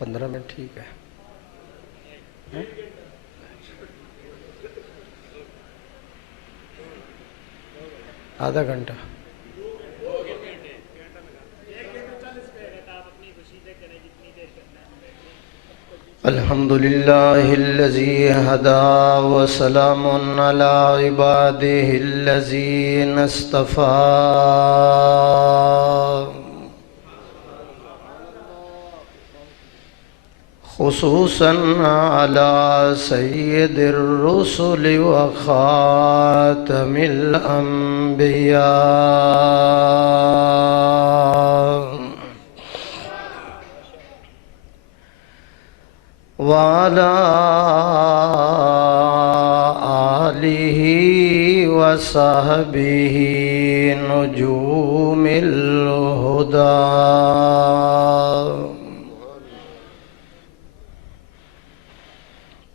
15 minute ٹھیک ہے. آدھا گھنٹہ. الحمد للہ الذی ہدی وسلام علی عبادہ الذین اصطفیٰ خصوصاً علی سید الرسل وخاتم الانبیاء وعلى آلہ وصحبہ نجوم الہدى.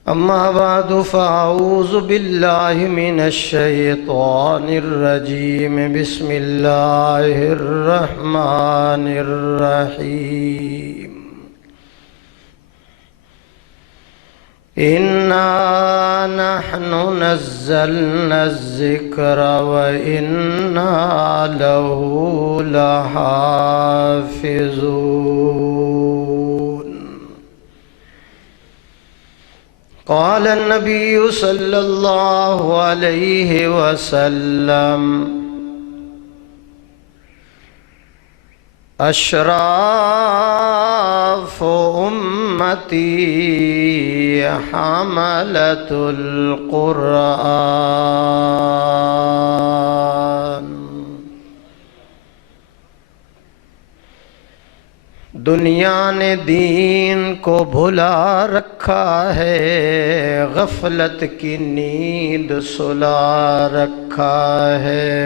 اما بعد فاعوذ باللہ من الشیطان الرجیم. بسم اللہ الرحمن الرحیم. اِنَّا نَحْنُ نَزَّلْنَا الذِّكْرَ وَإِنَّا لَهُ لَحَافِظُونَ. قال النبي صلى الله عليه وسلم اشراف امتی حملۃ القرآن. دنیا نے دین کو بھلا رکھا ہے، غفلت کی نیند سلا رکھا ہے.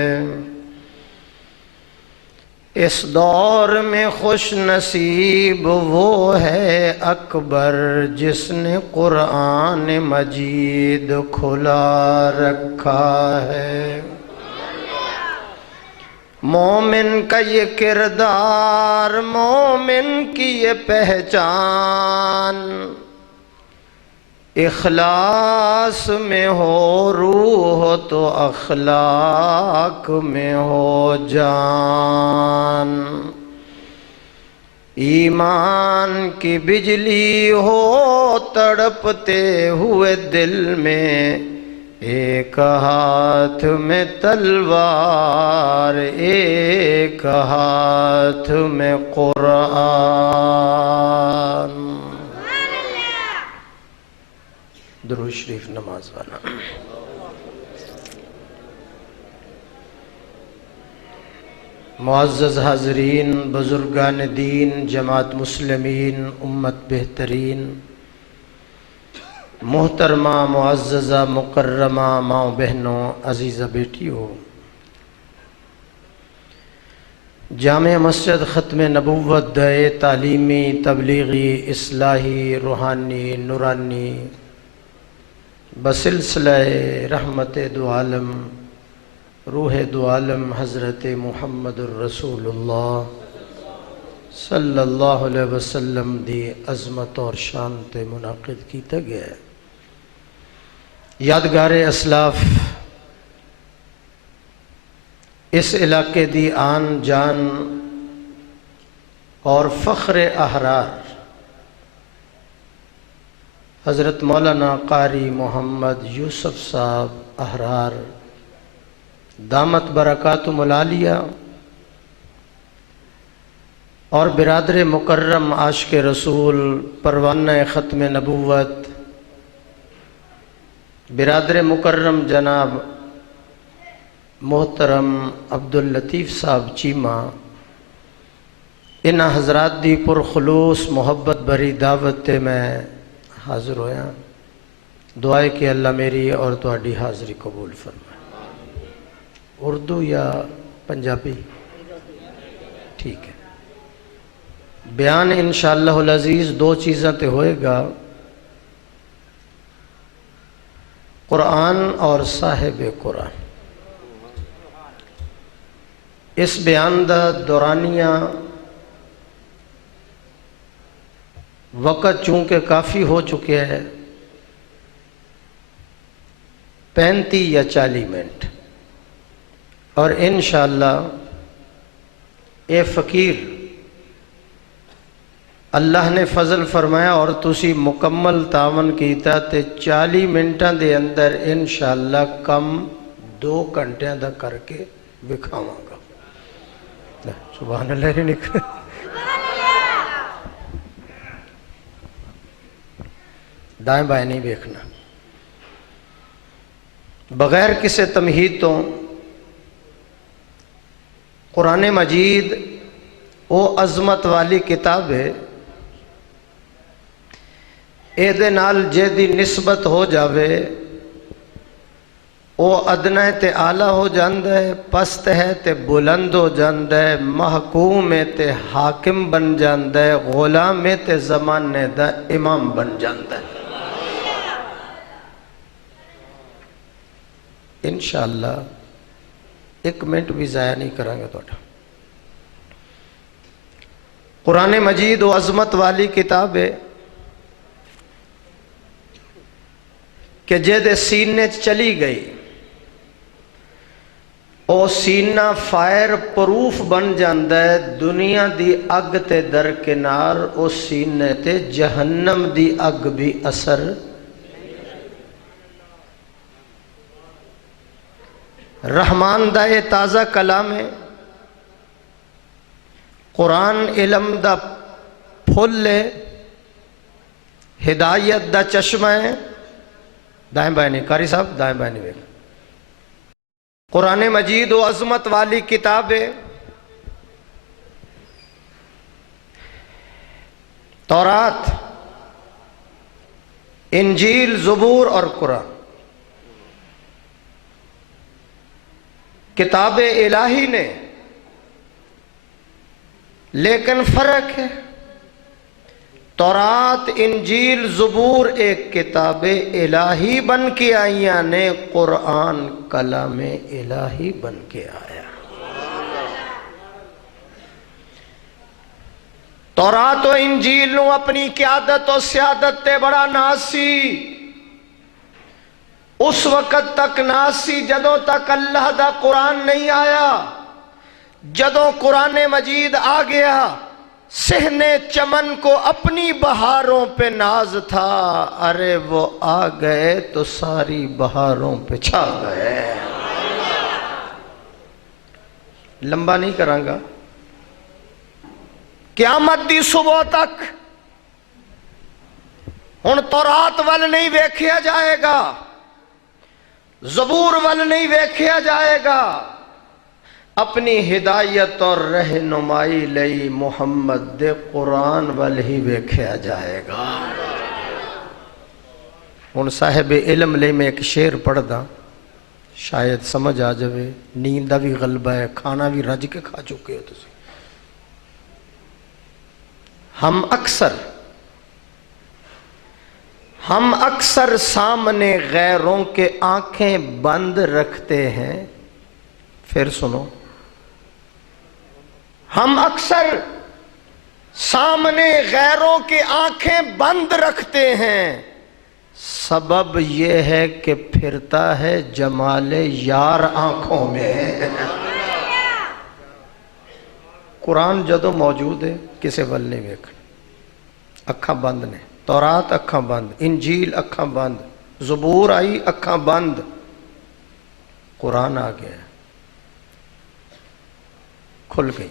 اس دور میں خوش نصیب وہ ہے اکبر جس نے قرآن مجید کھلا رکھا ہے. مومن کا یہ کردار، مومن کی یہ پہچان، اخلاص میں ہو روح تو اخلاق میں ہو جان. ایمان کی بجلی ہو تڑپتے ہوئے دل میں، ایک ہاتھ میں تلوار ایک ہاتھ میں قرآن. درود شریف نماز والا. معزز حاضرین، بزرگان دین، جماعت مسلمین، امت بہترین، محترمہ معززہ مکرمہ ماؤں بہنوں، عزیزہ بیٹیوں، جامع مسجد ختم نبوت دعائے تعلیمی، تبلیغی، اصلاحی، روحانی، نورانی بسلسلہ رحمت دو عالم، روح دو عالم حضرت محمد الرسول اللہ صلی اللہ علیہ وسلم دی عظمت اور شان تے منعقد کیتا گیا ہے. یادگار اسلاف اس علاقے دی آن جان اور فخر احرار حضرت مولانا قاری محمد یوسف صاحب احرار دامت برکاتہم العالیہ اور برادر مکرم عاشق رسول پروانہ ختم نبوت برادر مکرم جناب محترم عبداللطیف صاحب چیمہ، ان حضرات دی پرخلوص محبت بری دعوت میں حاضر ہویا. دعائے کہ اللہ میری اور تہاڈی حاضری قبول فرمائے. اردو یا پنجابی؟ ٹھیک ہے. بیان انشاءاللہ العزیز دو چیزاں تے ہوئے گا، قرآن اور صاحب قرآن. اس بیان دا دورانیہ وقت چونکہ کافی ہو چکے ہیں، 35 یا 40 منٹ، اور انشاءاللہ اے فقیر اللہ نے فضل فرمایا اور تسی مکمل تعاون کیتا تے 40 منٹاں دے اندر انشاءاللہ کم 2 گھنٹیاں دا کر کے وکھاواں گا۔ سبحان اللہ نہیں نکل دائیں بائیں نہیں دیکھنا، بغیر کسی تمہید تو قرآن مجید وہ عظمت والی کتاب ہے، اے دے نال جے دی نسبت ہو جاوے او ادنا ہے تے اعلیٰ ہو جاندہ ہے، پست ہے تے بلند ہو جاندہ ہے، محکوم ہے تے حاکم بن جاندہ ہے، غلام ہے تے زمانے دا امام بن جاندہ ہے۔ انشاءاللہ 1 منٹ بھی ضائع نہیں کریں گے توڑا۔ قرآن مجید و عظمت والی کتاب ہے کہ جے سینے چلی گئی او سینہ فائر پروف بن جاندہ ہے، دنیا دی اگ تے درکنار او سینے تے جہنم دی اگ بھی اثر۔ رحمان دا یہ تازہ کلام ہے، قرآن علم دا پھل ہے، ہدایت دا چشمہ ہے۔ دائیں بائیں نہیں، قاری صاحب دائیں بائیں نہیں بیٹھ۔ قرآن مجید و عظمت والی کتاب ہے، تورات، انجیل، زبور اور قرآن کتاب الہی نے، لیکن فرق ہے، تورات انجیل زبور ایک کتاب الہی بن کے آئیاں نے، قرآن کلام الہی بن کے آیا۔ تورات و انجیل نو اپنی قیادت و سیادت تے بڑا ناسی، اس وقت تک ناسی جدوں تک اللہ دا قرآن نہیں آیا۔ جدوں قرآن مجید آ گیا، صحن چمن کو اپنی بہاروں پہ ناز تھا، ارے وہ آ گئے تو ساری بہاروں پہ چھا گئے۔ لمبا نہیں کروں گا، قیامت دی صبح تک ہن تورات وال نہیں ویکھیا جائے گا، زبور وال نہیں ویکھیا جائے گا، اپنی ہدایت اور رہنمائی لئی محمد دے قرآن وال ہی ویکھیا جائے گا۔ ہن صاحب علم لئی میں ایک شعر پڑھ دا، شاید سمجھ آ جاوے، نیند دا بھی غلبہ ہے، کھانا بھی رج کے کھا چکے ہو تسی۔ ہم اکثر سامنے غیروں کے آنکھیں بند رکھتے ہیں، پھر سنو، ہم اکثر سامنے غیروں کے آنکھیں بند رکھتے ہیں، سبب یہ ہے کہ پھرتا ہے جمال یار آنکھوں میں۔ قرآن جدو موجود ہے کسے ول نہیں ویکھنا، اکھاں بند نے، تورات اکھاں بند، انجیل اکھاں بند، زبور آئی اکھاں بند، قرآن آ گیا کھل گئی۔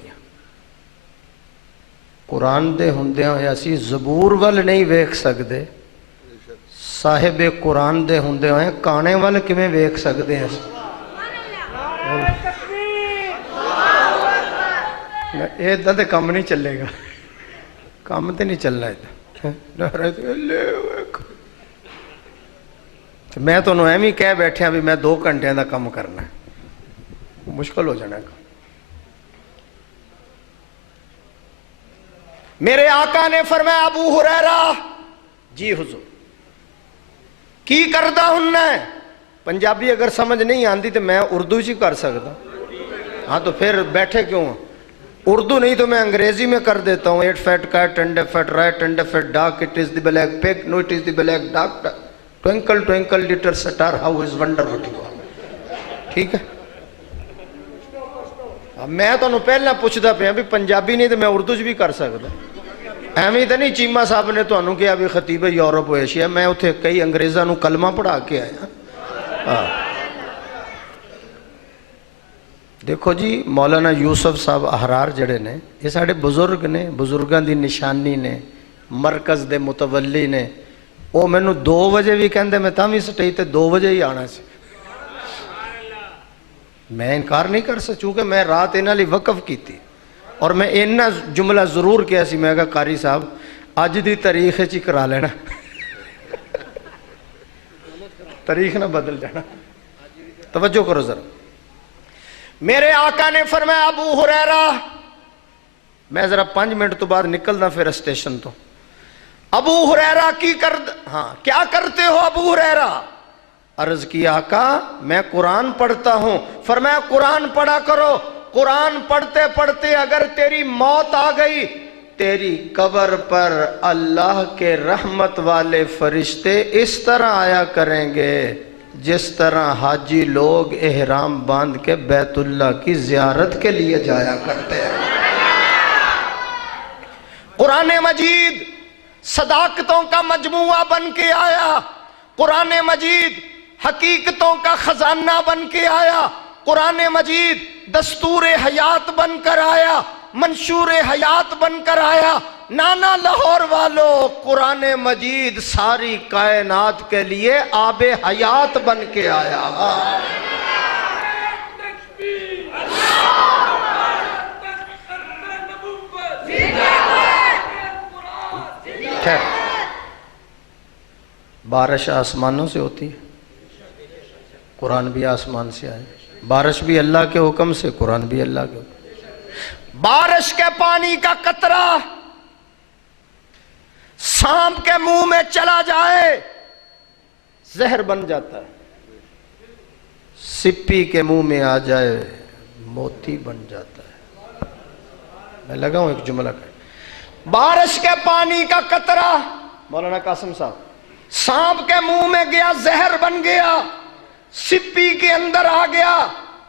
قرآن دے ہوندے ہوئے اسی زبور وال نہیں ویکھ سکدے، صاحب قرآن دے ہوندے ہوئے کانے وال کیویں ویکھ سکدے ہیں؟ ایدہ تے کم نہیں چلے گا، کم تے نہیں چلنا ایدہ۔ میں تو ایویں کہہ بیٹھے ہیں بھی میں 2 گھنٹے دا کم کرنا ہے، مشکل ہو جانا ہے۔ میرے آقا نے فرمایا ابو ہریرہ، جی حضور، کی کردہ ہننا ہے؟ پنجابی اگر سمجھ نہیں آندی تو میں اردو ہی کر سکتا، ہاں تو پھر بیٹھے کیوں؟ اردو نہیں تو میں انگریزی میں کر دیتا ہوں. 8 fat cat and a fat rat and a fat dog, it is the black pig, no it is the black dog. Twinkle twinkle little star, how is wonder what you are. ٹھیک ہے. میں تمہیں پہلے پوچھتا پیا بھی پنجابی نہیں تو میں اردو چ بھی کر سکتا. ایویں تو نہیں چیمہ صاحب نے تمہیں کہا بھی خطیب یورپ و ایشیا. میں اتنے کئی انگریزاں نو کلمہ پڑھا کے آیا. دیکھو جی مولانا یوسف صاحب احرار جڑے نے یہ سارے بزرگ نے, بزرگاں دی نشانی نے, مرکز دے متولی نے. وہ مینوں 2 بجے بھی کہندے میں تاں بھی سٹیج تے 2 بجے ہی آنا سی. میں انکار نہیں کر سکتا چونکہ میں رات انہاں لئی وقف کیتی اور میں اینا جملہ ضرور کیا سی. میں کہا قاری صاحب اج دی تاریخ چ کرا لینا, تاریخ نہ بدل جانا. توجہ کرو ذرا. میرے آقا نے فرمایا ابو ہریرہ, میں ذرا 5 منٹ تو بعد نکلنا پھر اسٹیشن تو. ابو ہریرہ کیا کرتے ہو ابو ہریرہ؟ عرض کی آقا میں قرآن پڑھتا ہوں. فرمایا قرآن پڑھا کرو. قرآن پڑھتے پڑھتے اگر تیری موت آ گئی تیری قبر پر اللہ کے رحمت والے فرشتے اس طرح آیا کریں گے جس طرح حاجی لوگ احرام باندھ کے بیت اللہ کی زیارت کے لیے جایا کرتے ہیں. قرآن مجید صداقتوں کا مجموعہ بن کے آیا. قرآن مجید حقیقتوں کا خزانہ بن کے آیا. قرآن مجید دستور حیات بن کر آیا, منشور حیات بن کر آیا. نانا لاہور والو, قرآن مجید ساری کائنات کے لیے آب حیات بن کے آیا. بارش آسمانوں سے ہوتی ہے, قرآن بھی آسمان سے آئے. بارش بھی اللہ کے حکم سے, قرآن بھی اللہ کے حکم. بارش کے پانی کا قطرہ سانپ کے منہ میں چلا جائے زہر بن جاتا ہے, سپی کے منہ میں آ جائے موتی بن جاتا ہے. میں لگا ہوں ایک جملہ کر. بارش کے پانی کا قطرہ مولانا قاسم صاحب سانپ کے منہ میں گیا زہر بن گیا, سپی کے اندر آ گیا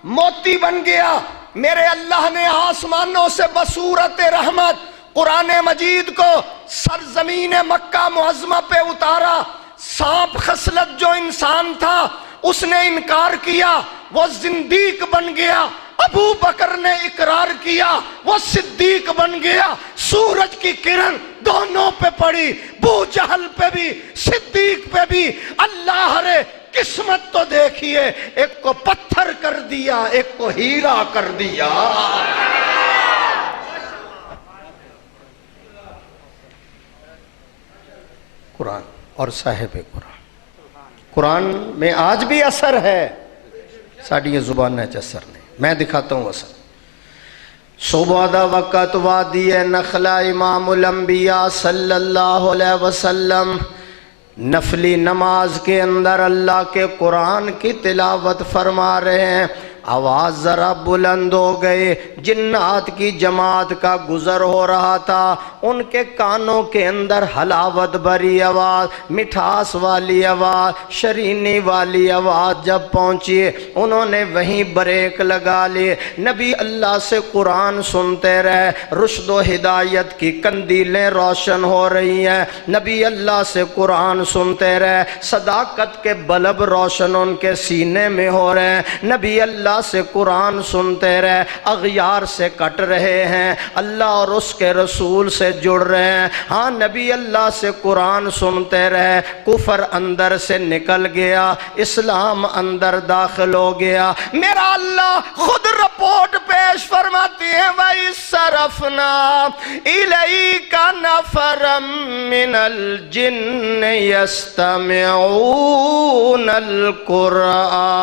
موتی بن گیا. میرے اللہ نے آسمانوں سے بصورت رحمت قرآن مجید کو سرزمین مکہ معظمہ پہ اتارا. سانپ خصلت جو انسان تھا اس نے انکار کیا, وہ زندیق بن گیا. ابو بکر نے اقرار کیا, وہ صدیق بن گیا. سورج کی کرن دونوں پہ پڑی, ابو جہل پہ بھی صدیق پہ بھی. اللہ رے قسمت تو دیکھیے, ایک کو پتھر کر دیا ایک کو ہیرا کر دیا. قرآن اور صاحب قرآن. قرآن میں آج بھی اثر ہے, ساڑھی یہ زبان ہے اثر نہیں. میں دکھاتا ہوں اثر. صبح دا وقت وادی نخلا امام الانبیاء صلی اللہ علیہ وسلم نفلی نماز کے اندر اللہ کے قرآن کی تلاوت فرما رہے ہیں. آواز ذرا بلند ہو گئے. جنات کی جماعت کا گزر ہو رہا تھا, ان کے کانوں کے اندر حلاوت بھری آواز, مٹھاس والی آواز, شرینی والی آواز جب پہنچی انہوں نے وہیں بریک لگا لی. نبی اللہ سے قرآن سنتے رہے, رشد و ہدایت کی قندیلیں روشن ہو رہی ہیں. نبی اللہ سے قرآن سنتے رہے, صداقت کے بلب روشن ان کے سینے میں ہو رہے ہیں. نبی اللہ سے قرآن سنتے رہے, اغیار سے کٹ رہے ہیں, اللہ اور اس کے رسول سے جڑ رہے ہیں. ہاں نبی اللہ سے قرآن سنتے رہے, کفر اندر سے نکل گیا, اسلام اندر داخل ہو گیا. میرا اللہ خود رپورٹ پیش فرماتی ہے, وَإِسْرَفْنَا إِلَيْكَ نَفَرًا مِّنَ الْجِنِّ يَسْتَمِعُونَ الْقُرْآنَ.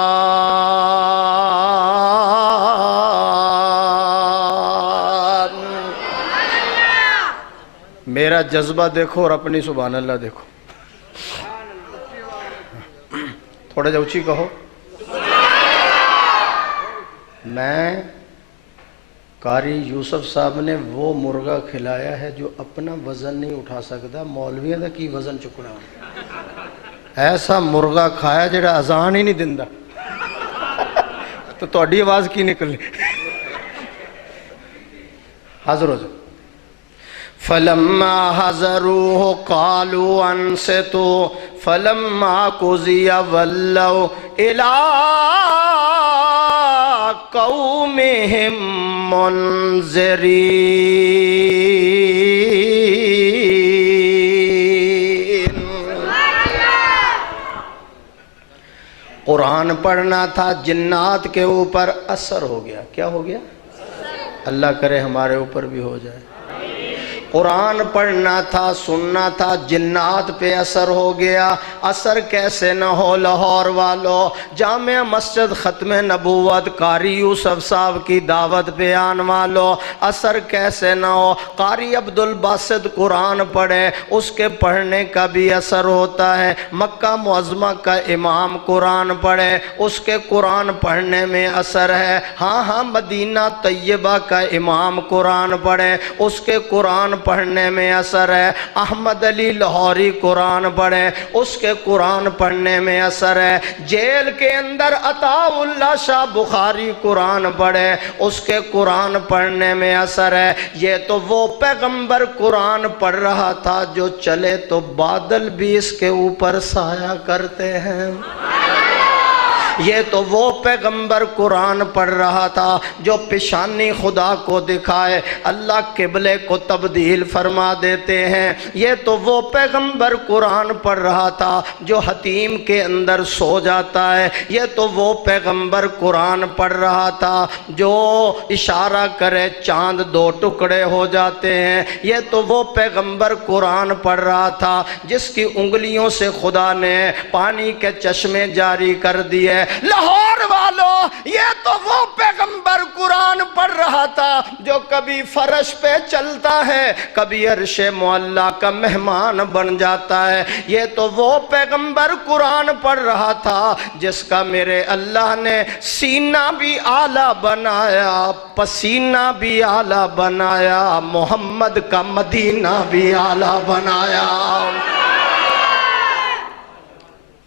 میرا جذبہ دیکھو اور اپنی سبحان اللہ دیکھو. تھوڑا جا اونچی کہو. میں قاری یوسف صاحب نے وہ مرغا کھلایا ہے جو اپنا وزن نہیں اٹھا سکتا، مولویوں دا کی وزن چکنا، ایسا مرغا کھایا جڑا اذان ہی نہیں دیندا، تو تہاڈی آواز کی نکلنی؟ حاضر ہو جاؤ۔ فلما حضروه قالوا انصتوا فلما قضي ولوا الى قومهم منذرين۔ قرآن پڑھنا تھا، جنات کے اوپر اثر ہو گیا۔ کیا ہو گیا؟ اللہ کرے ہمارے اوپر بھی ہو جائے۔ قرآن پڑھنا تھا، سننا تھا، جنات پہ اثر ہو گیا۔ اثر کیسے نہ ہو لاہور والو، جامع مسجد ختم نبوت قاری یوسف صاحب کی دعوت پہ آن والو، اثر کیسے نہ ہو۔ قاری عبدالباسط قرآن پڑھے، اس کے پڑھنے کا بھی اثر ہوتا ہے۔ مکہ معظمہ کا امام قرآن پڑھے، اس کے قرآن پڑھنے میں اثر ہے۔ ہاں مدینہ طیبہ کا امام قرآن پڑھے، اس کے قرآن پڑھنے میں اثر ہے۔ احمد علی لاہوری قرآن پڑھے، اس کے قرآن پڑھنے میں اثر ہے۔ جیل کے اندر عطا اللہ شاہ بخاری قرآن پڑھے، اس کے قرآن پڑھنے میں اثر ہے۔ یہ تو وہ پیغمبر قرآن پڑھ رہا تھا جو چلے تو بادل بھی اس کے اوپر سایہ کرتے ہیں۔ یہ تو وہ پیغمبر قرآن پڑھ رہا تھا جو پیشانی خدا کو دکھائے اللہ قبلے کو تبدیل فرما دیتے ہیں۔ یہ تو وہ پیغمبر قرآن پڑھ رہا تھا جو حتیم کے اندر سو جاتا ہے۔ یہ تو وہ پیغمبر قرآن پڑھ رہا تھا جو اشارہ کرے چاند دو ٹکڑے ہو جاتے ہیں۔ یہ تو وہ پیغمبر قرآن پڑھ رہا تھا جس کی انگلیوں سے خدا نے پانی کے چشمے جاری کر دیے۔ لاہور والو، یہ تو وہ پیغمبر قرآن پڑھ رہا تھا جو کبھی فرش پہ چلتا ہے، کبھی عرش معلیٰ کا مہمان بن جاتا ہے۔ یہ تو وہ پیغمبر قرآن پڑھ رہا تھا جس کا میرے اللہ نے سینہ بھی اعلیٰ بنایا، پسینہ بھی اعلیٰ بنایا، محمد کا مدینہ بھی اعلیٰ بنایا۔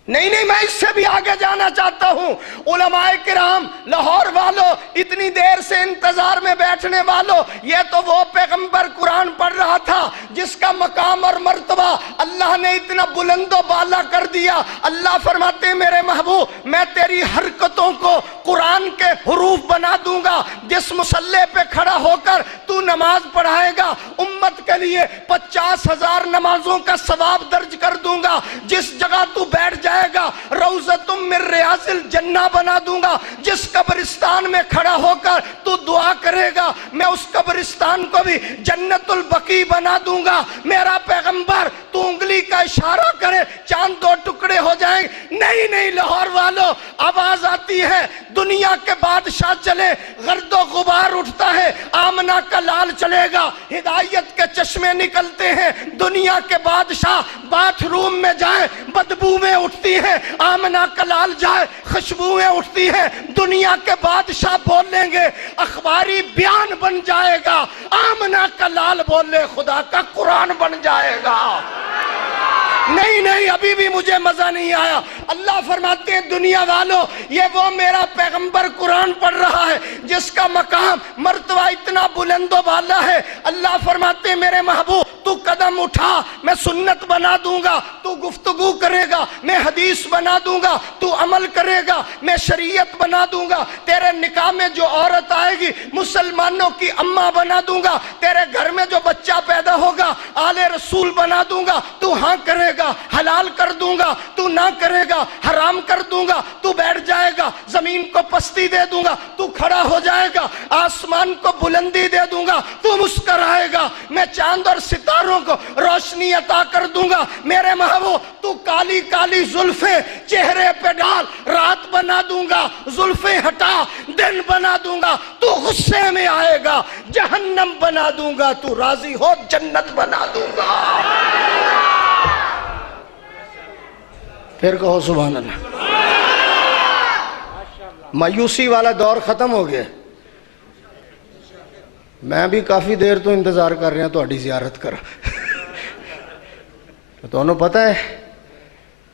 نہیں میں اس سے بھی آگے جانا چاہتا ہوں۔ علماء کرام، لاہور والو، اتنی دیر سے انتظار میں بیٹھنے والو، یہ تو وہ پیغمبر قرآن پڑھ رہا تھا جس کا مقام اور مرتبہ اللہ نے اتنا بلند و بالا کر دیا۔ اللہ فرماتے ہیں میرے محبوب میں تیری حرکتوں کو قرآن کے حروف بنا دوں گا۔ جس مصلی پہ کھڑا ہو کر تو نماز پڑھائے گا امت کے لیے 50,000 نمازوں کا ثواب درج کر دوں گا۔ جس جگہ تو بیٹھ جائے گا روضۃ من ریاض الجنہ بنا دوں گا۔ جس قبرستان میں کھڑا ہو کر تو دعا کرے گا میں اس قبرستان کو بھی جنت البقیع بنا دوں گا۔ میرا پیغمبر تو انگلی کا اشارہ کرے چاند دو ٹکڑے ہو جائیں۔ نہیں لاہور والو، آواز آتی ہے دنیا کے بادشاہ چلے گرد و غبار اٹھتا ہے، آمنہ کا لال چلے گا ہدایت کے چشمے نکلتے ہیں۔ دنیا کے بادشاہ باتھ روم میں جائیں بدبویں اٹھتی ہیں، آمنہ کا لال جائے خوشبویں اٹھتی ہیں۔ دنیا کے بادشاہ بولیں گے اخباری بیان بن جائے گا، آمنہ کا لال بولے خدا کا قرآن بن جائے گا۔ نہیں ابھی بھی مجھے مزہ نہیں آیا۔ اللہ فرماتے ہیں دنیا والو، یہ وہ میرا پیغمبر قرآن پڑھ رہا ہے جس کا مقام مرتبہ اتنا بلند و بالا ہے۔ اللہ فرماتے ہیں میرے محبوب تو قدم اٹھا میں سنت بنا دوں گا، تو گفتگو کرے گا میں حدیث بنا دوں گا، تو عمل کرے گا میں شریعت بنا دوں گا۔ تیرے نکاح میں جو عورت آئے گی مسلمانوں کی اماں بنا دوں گا۔ تیرے گھر میں جو بچہ پیدا ہوگا آل رسول بنا دوں گا، تو ہاں کرے گا، حلال کر دوں گا تو نہ کرے گا، حرام کر دوں گا تو بیٹھ جائے گا، زمین کو پستی دے دوں گا تو کھڑا ہو جائے گا، آسمان کو بلندی دے دوں گا تو مسکرائے گا، میں چاند اور ستاروں کو روشنی عطا کر دوں گا۔ میرے محبوب تو کالی کالی زلفیں چہرے پہ ڈال رات بنا دوں گا، زلفیں ہٹا دن بنا دوں گا، تو غصے میں آئے گا جہنم بنا دوں گا، تو راضی ہو جنت بنا دوں گا۔ پھر کہو سبحان اللہ۔ مایوسی والا دور ختم ہو گیا۔ میں بھی کافی دیر تو انتظار کر رہا تہاڈی زیارت کرا. تمہیں پتہ ہے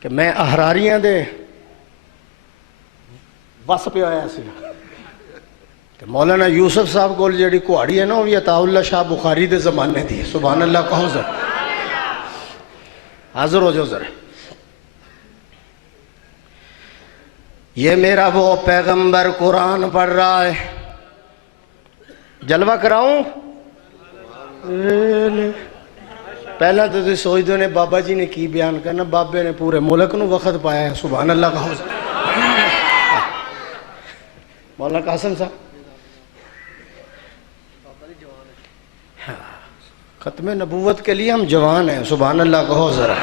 کہ میں احراریاں دے وس پہ آیا سی. مولانا یوسف صاحب کو جیڑی کہاڑی ہے نا وہ بھی عطا اللہ شاہ بخاری دے زمانے دی. سبحان اللہ کہو ذرا. حاضر ہو جاؤ ذرا. یہ میرا وہ پیغمبر قرآن پڑھ رہا ہے. جلوہ کراؤں؟ پہلا تو سوچتے نے بابا جی نے کی بیان کرنا. بابے نے پورے ملک نو وقت پایا ہے. سبحان اللہ کہو ذرا. مولانا قاسم صاحب ختم نبوت کے لیے ہم جوان ہیں. سبحان اللہ کہو ذرا.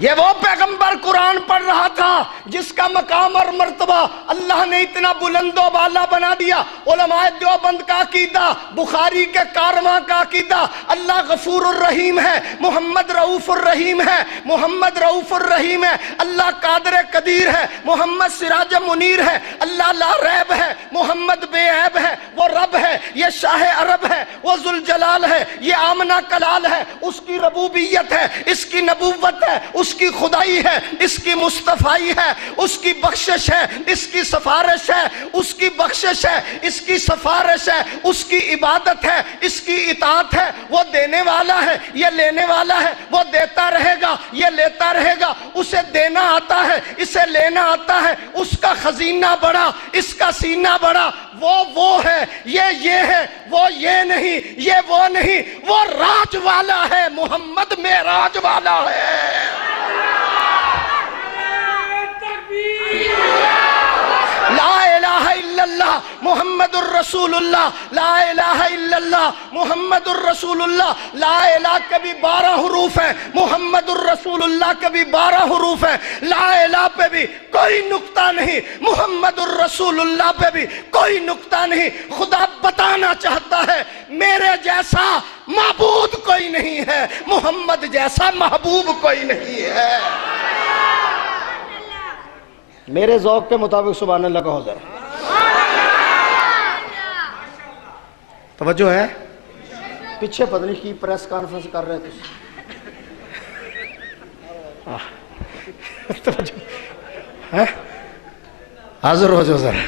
یہ وہ پیغمبر قرآن پڑھ رہا تھا جس کا مقام اور مرتبہ اللہ نے اتنا بلند و بالا بنا دیا. علماء دیوبند کا عقیدہ، بخاری کے کارواں کا عقیدہ، اللہ غفور الرحیم ہے، محمد رؤوف الرحیم ہے، محمد رؤوف الرحیم ہے، اللہ قادر قدیر ہے، محمد سراج منیر ہے، اللہ لا ریب ہے، محمد بے عیب ہے، وہ رب ہے، یہ شاہ عرب ہے، وہ ذوالجلال ہے، یہ آمنہ کلال ہے. اس کی ربوبیت ہے، اس کی نبوت ہے، اس کی خدائی ہے، اس کی مصطفائی ہے، اس کی بخشش ہے، اس کی سفارش ہے، اس کی بخشش ہے، اس کی سفارش ہے، اس کی عبادت ہے، اس کی اطاعت ہے. وہ دینے والا ہے، یہ لینے والا ہے، وہ دیتا رہے گا، یہ لیتا رہے گا. اسے دینا آتا ہے، اسے لینا آتا ہے. اس کا خزینہ بڑا، اس کا سینہ بڑا. وہ ہے، یہ ہے، وہ یہ نہیں، یہ وہ نہیں. وہ راج والا ہے، محمد معراج والا ہے. لا الہ الا اللہ محمد الرسول اللہ. لا الہ الا اللہ محمد الرسول اللہ. لا الہ کے بھی 12 حروف ہیں، محمد الرسول اللہ کے بھی 12 حروف ہیں. لا الہ پہ بھی کوئی نقطہ نہیں، محمد الرسول اللہ پہ بھی کوئی نقطہ نہیں. خدا بتانا چاہتا ہے میرے جیسا معبود کوئی نہیں ہے، محمد جیسا محبوب کوئی نہیں ہے. میرے ذوق کے مطابق سبحان اللہ کہو ذرا. توجہ ہے؟ پیچھے پتہ نہیں کی پریس کانفرنس کر رہے تھے. توجہ ہے؟ حاضر ہو جاؤ ذرا.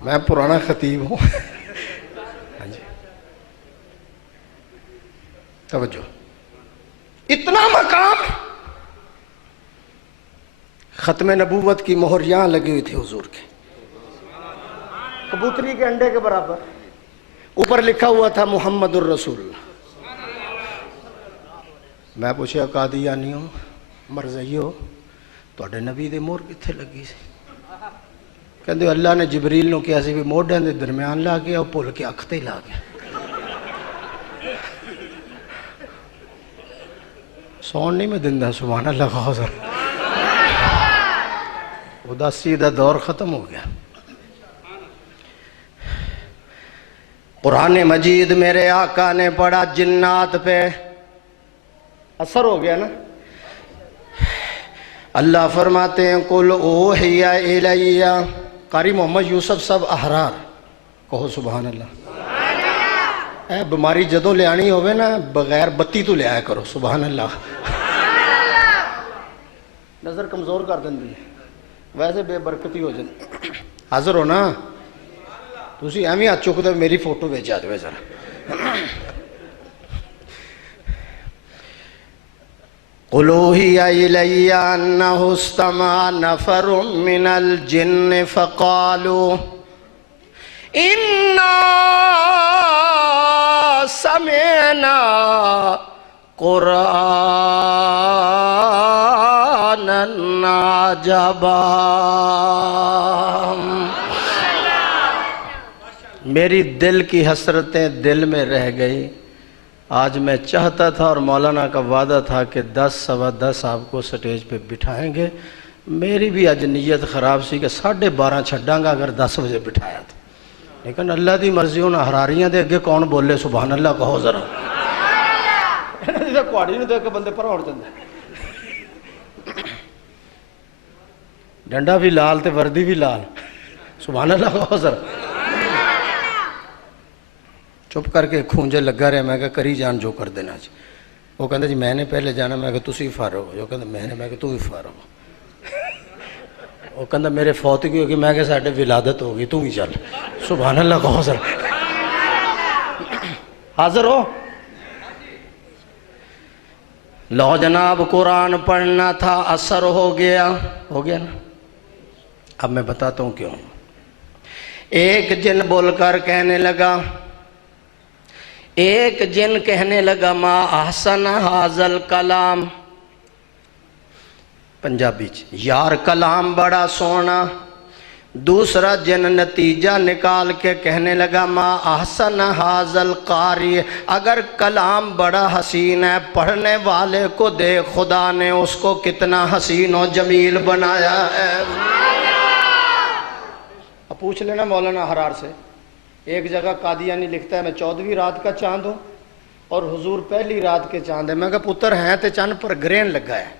میں پرانا خطیب ہوں. ہاں جی توجہ. اتنا مقام، ختم نبوت کی مہر یہاں لگی ہوئی تھی حضور کے، کبوتری کے انڈے کے برابر. اوپر لکھا ہوا تھا محمد الرسول اللہ. میں پوچھا قادیانیوں مرزائیوں تواڈے نبی دے مہر کتھے لگی سی؟ کہندے اللہ نے جبریل نو کیا سی بھی موڈیاں دے درمیان لا کے اور بھول کے اکھ تے لا گیا. سون نہیں میں دندا. سبحان اللہ کہو ذرا. اداسی دا دور ختم ہو گیا. قرآن مجید میرے آقا نے پڑھا، جنات پہ اثر ہو گیا نا. اللہ فرماتے ہیں قل اوحی الی. قاری محمد یوسف صاحب احرار کہو سبحان اللہ. اے بیماری جدوں لے آنی ہوئے نا بغیر بتی تو لے آیا کرو. سبحان اللہ. نظر کمزور کر دیں دی ویسے بے برکتی ہو جائے. حاضر ہو نا تسی ایویں ہاتھ چک دے میری فوٹو بھیجا دو ذرا. قل اوحی الی انہ استمع نفر من الجن فقالوا انا سمعنا قرآنا عجبا. میری دل کی حسرتیں دل میں رہ گئی. آج میں چاہتا تھا اور مولانا کا وعدہ تھا کہ 10 سوا 10 آپ کو سٹیج پہ بٹھائیں گے. میری بھی آج نیت خراب سی کہ 12:30 چھڈاں گا اگر 10 بجے بٹھایا تھا. لیکن اللہ دی مرضی ان حراریاں دے اگے کون بولے. سبحان اللہ کہو ذرا. کوڑی نو دیکھ کے بندے پر اڑ جاندے. ڈنڈا بھی لال تے وردی بھی لال. سبحان اللہ کہو ذرا. چپ کر کے کھونجے لگا رہے. میں کہا کری جان جو کر دینا جی. وہ کہتا جی میں نے پہلے جانا. میں کہا تسی فارغ ہو. جو کہتا میں کہا تو بھی فارغ ہو. وہ کہتا میرے فوت کی ہوگی. میں کہا ساڈے ولادت ہوگی تو بھی چل. سبحان اللہ کہو ذرا. حاضر ہو. لو جناب قرآن پڑھنا تھا اثر ہو گیا نا. اب میں بتاتا ہوں کیوں. ایک جن بول کر کہنے لگا ما احسن حاضل کلام. پنجابی یار کلام بڑا سونا. دوسرا جن نتیجہ نکال کے کہنے لگا ما احسن حاضل قاری. اگر کلام بڑا حسین ہے پڑھنے والے کو دیکھ خدا نے اس کو کتنا حسین و جمیل بنایا ہے. اب پوچھ لینا مولانا حرار سے. ایک جگہ قادیانی لکھتا ہے میں 14ویں رات کا چاند ہوں اور حضور پہلی رات کے چاند ہے. میں کہا پتر ہیں تے چاند پر گرین لگا ہے.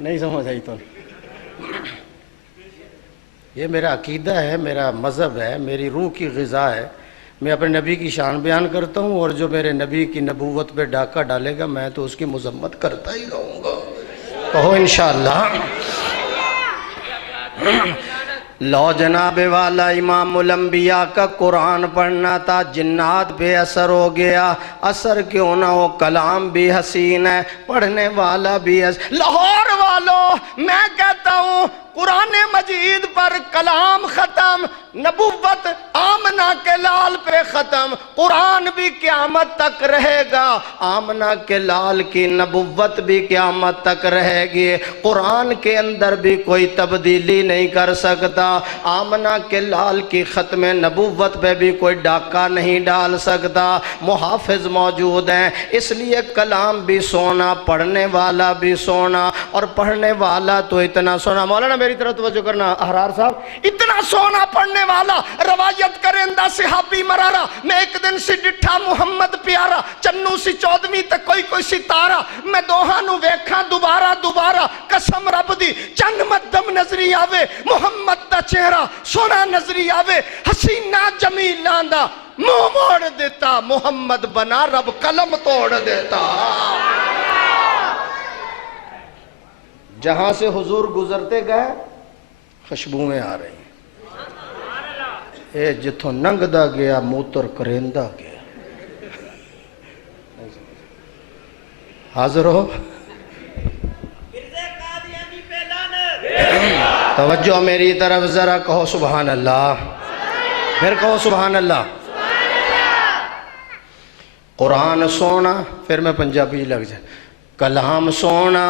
نہیں سمجھ آئی تو. یہ میرا عقیدہ ہے, میرا مذہب ہے, میری روح کی غذا ہے. میں اپنے نبی کی شان بیان کرتا ہوں اور جو میرے نبی کی نبوت پہ ڈاکہ ڈالے گا میں تو اس کی مذمت کرتا ہی رہوں گا. کہو انشاءاللہ. لو جناب والا امام الانبیاء کا قرآن پڑھنا تھا. جنات بے اثر ہو گیا. اثر کیوں نہ ہو کلام بھی حسین ہے پڑھنے والا بھی لاہور والوں میں کہتا ہوں قرآن مجید پر کلام ختم, نبوت آمنہ کے لال پہ ختم. قرآن بھی قیامت تک رہے گا, آمنہ کے لال کی نبوت بھی قیامت تک رہے گی. قرآن کے اندر بھی کوئی تبدیلی نہیں کر سکتا. آمنہ کے لال کی ختم نبوت پہ بھی کوئی ڈاکہ نہیں ڈال سکتا. محافظ موجود ہیں اس لیے کلام بھی سونا پڑھنے والا بھی سونا. اور پڑھنے والا تو اتنا سونا. مولانا میری طرف توجہ کرنا احرار صاحب. اتنا سونا پڑھنے والا روایت کرندہ صحابی مرارا. میں ایک دن سی ڈٹھا محمد پیارا چنو سی 14ویں تے کوئی ستارہ. میں دوہاں نو ویکھاں دوبارہ قسم رب دی چند مدم نظری آوے محمد دا چہرہ سونا نظری آوے حسینہ جمیلاں دا منہ موڑ دیتا. محمد بنا رب قلم توڑ دیتا. جہاں سے حضور گزرتے گئے خوشبوئیں آ رہی ہیں. اے جتھوں ننگ دا گیا موتر کریندہ گیا. حاضر ہو. توجہ میری طرف ذرا کہو سبحان اللہ. پھر کہو سبحان اللہ. قرآن سونا. پھر میں پنجابی لگ جائے. کلام سونا